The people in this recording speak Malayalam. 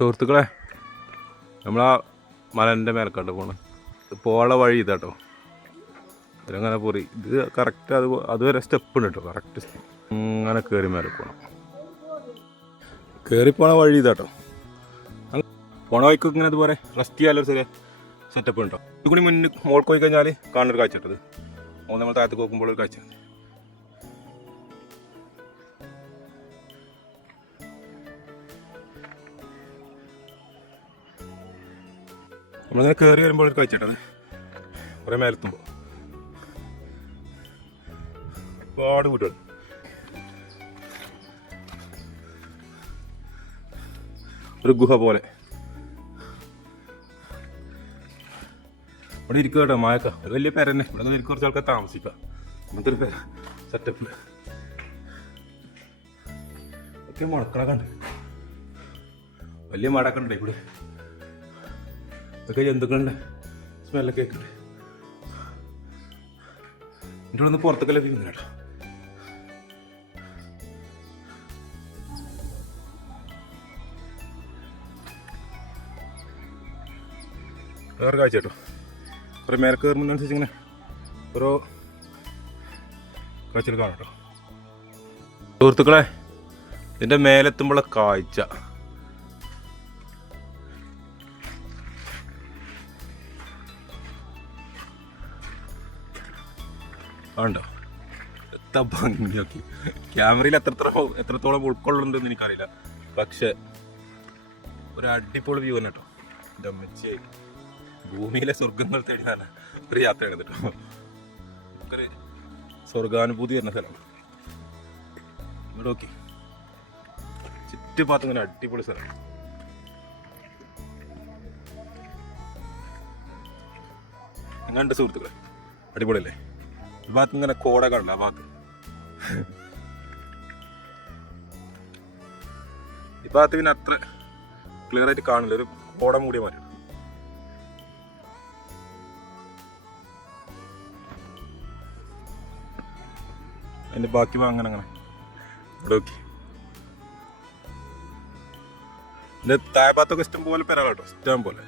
സുഹൃത്തുക്കളെ, നമ്മളാ മലൻ്റെ മേലക്കാട്ട് പോകണം. പോള വഴി ഇതാട്ടോ, അങ്ങനെ പോറി. ഇത് കറക്റ്റ് അതുവരെ സ്റ്റെപ്പ് ഉണ്ട് കേട്ടോ. കറക്റ്റ് അങ്ങനെ കയറി മേലെ പോകണം. കയറിപ്പോണ വഴി ഇതാട്ടോ. പോണ വഴിക്കൊക്കെ ഇങ്ങനെ അതുപോലെ റെസ്റ്റ് ചെയ്യാനൊരു ചെറിയ സെറ്റപ്പ് ഉണ്ടോ. ഇത് കൂടി മുന്നിൽ മോൾക്ക് പോയി കഴിഞ്ഞാൽ കാണുന്നൊരു കാഴ്ച ഇട്ടത്. നമ്മൾ താഴത്തേക്ക് നോക്കുമ്പോൾ ഒരു കാഴ്ച. നമ്മളിങ്ങനെ കയറി വരുമ്പോൾ ഒരു കാഴ്ച ഇട്ടത്. കുറേ മേലെത്തുമ്പോൾ ഒരുപാട് വീടുകൾ. ഒരു ഗുഹ പോലെ ഇവിടെ ഇരിക്കുക കേട്ടോ. മായക്ക ഒരു വലിയ പേര തന്നെ. ഇവിടെ നിന്ന് കുറച്ച് ആൾക്കാർ താമസിക്കാം. അങ്ങനത്തെ ഒരു പേര സെറ്റപ്പ് ഒക്കെ. മഴക്കളൊക്കെ ഉണ്ട്, വലിയ മഴയൊക്കെ ഉണ്ട് ഇവിടെ. ഇതൊക്കെ ജന്തുക്കളുണ്ട്, സ്മെല്ലൊക്കെ കേൾക്കുന്നുണ്ട്. എൻ്റെ ഇവിടെ നിന്ന് പുറത്തൊക്കെ ലഭിക്കുന്നില്ല കേട്ടോ. വേറെ കാഴ്ച കേട്ടോ. കുറേ മേലെ കയറുന്നതിനനുസരിച്ച് ഇങ്ങനെ ഓരോ കാഴ്ചകൾ കാണാം കേട്ടോ. സുഹൃത്തുക്കളെ, ഇതിൻ്റെ മേലെത്തുമ്പോഴുള്ള കാഴ്ച ഉണ്ടോ? എത്ര ഭംഗിയാക്കി. ക്യാമറയിൽ എത്രത്തോളം ഉൾക്കൊള്ളുന്നുണ്ടെന്ന് എനിക്കറിയില്ല, പക്ഷെ ഒരു അടിപൊളി വ്യൂ തന്നെ കേട്ടോ. എൻ്റെ അമ്മച്ചി, ഭൂമിയിലെ സ്വർഗങ്ങൾ തേടിയാണ് ഒരു യാത്രയാണ് കേട്ടോ. നമുക്കൊരു സ്വർഗാനുഭൂതി വരുന്ന സ്ഥലമാണ് ഇവിടെ. നോക്കി ചുറ്റുപാത്ത് ഇങ്ങനെ അടിപൊളി സ്ഥലമാണ്. എങ്ങനെയുണ്ട് സുഹൃത്തുക്കളെ? അടിപൊളിയല്ലേ? ഈ ഭാഗത്ത് ഇങ്ങനെ കോട കണ്ട. ആ ഭാഗത്ത് ഈ ഭാഗത്ത് പിന്നെ അത്ര ക്ലിയർ ആയിട്ട് കാണില്ല, ഒരു കോട മൂടിയ മാറ്റം. അതിൻ്റെ ബാക്കി ഭാഗം അങ്ങനെ ഇവിടെ നോക്കി. എൻ്റെ താഴെ ഭാഗത്തൊക്കെ ഇഷ്ടം പോലെ പെരാളാട്ടോ, ഇഷ്ടം പോലെ.